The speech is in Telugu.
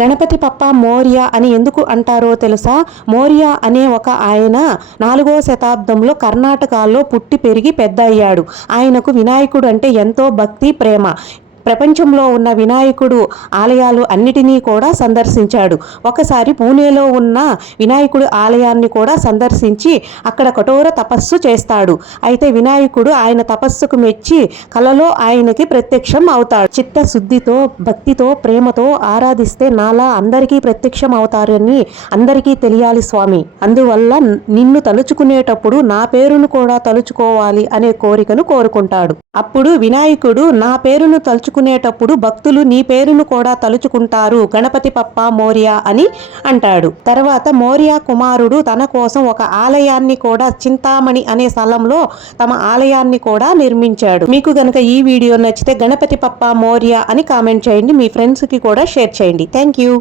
గణపతి పప్ప మోర్య అని ఎందుకు అంటారో తెలుసా? మోర్య అనే ఒక ఆయన 4వ శతాబ్దంలో కర్ణాటకలో పుట్టి పెరిగి పెద్ద అయ్యాడు. ఆయనకు వినాయకుడు అంటే ఎంతో భక్తి ప్రేమ. ప్రపంచంలో ఉన్న వినాయకుడు ఆలయాలు అన్నిటినీ కూడా సందర్శించాడు. ఒకసారి పూణేలో ఉన్న వినాయకుడు ఆలయాన్ని కూడా సందర్శించి అక్కడ కఠోర తపస్సు చేస్తాడు. అయితే వినాయకుడు ఆయన తపస్సుకు మెచ్చి కలలో ఆయనకి ప్రత్యక్షం అవుతాడు. చిత్తశుద్ధితో భక్తితో ప్రేమతో ఆరాధిస్తే నాలా అందరికీ ప్రత్యక్షం అవుతారని అందరికీ తెలియాలి స్వామి. అందువల్ల నిన్ను తలుచుకునేటప్పుడు నా పేరును కూడా తలుచుకోవాలి అనే కోరికను కోరుకుంటాడు. అప్పుడు వినాయకుడు నా పేరును తలుచుకునేటప్పుడు భక్తులు నీ పేరును కూడా తలుచుకుంటారు, గణపతి పప్ప మోర్య అని అంటాడు. తర్వాత మోర్య కుమారుడు తన కోసం ఒక ఆలయాన్ని కూడా చింతామణి అనే స్థలంలో తమ ఆలయాన్ని కూడా నిర్మించాడు. మీకు గనక ఈ వీడియో నచ్చితే గణపతి పప్ప మోర్య అని కామెంట్ చేయండి. మీ ఫ్రెండ్స్కి కూడా షేర్ చేయండి. Thank you.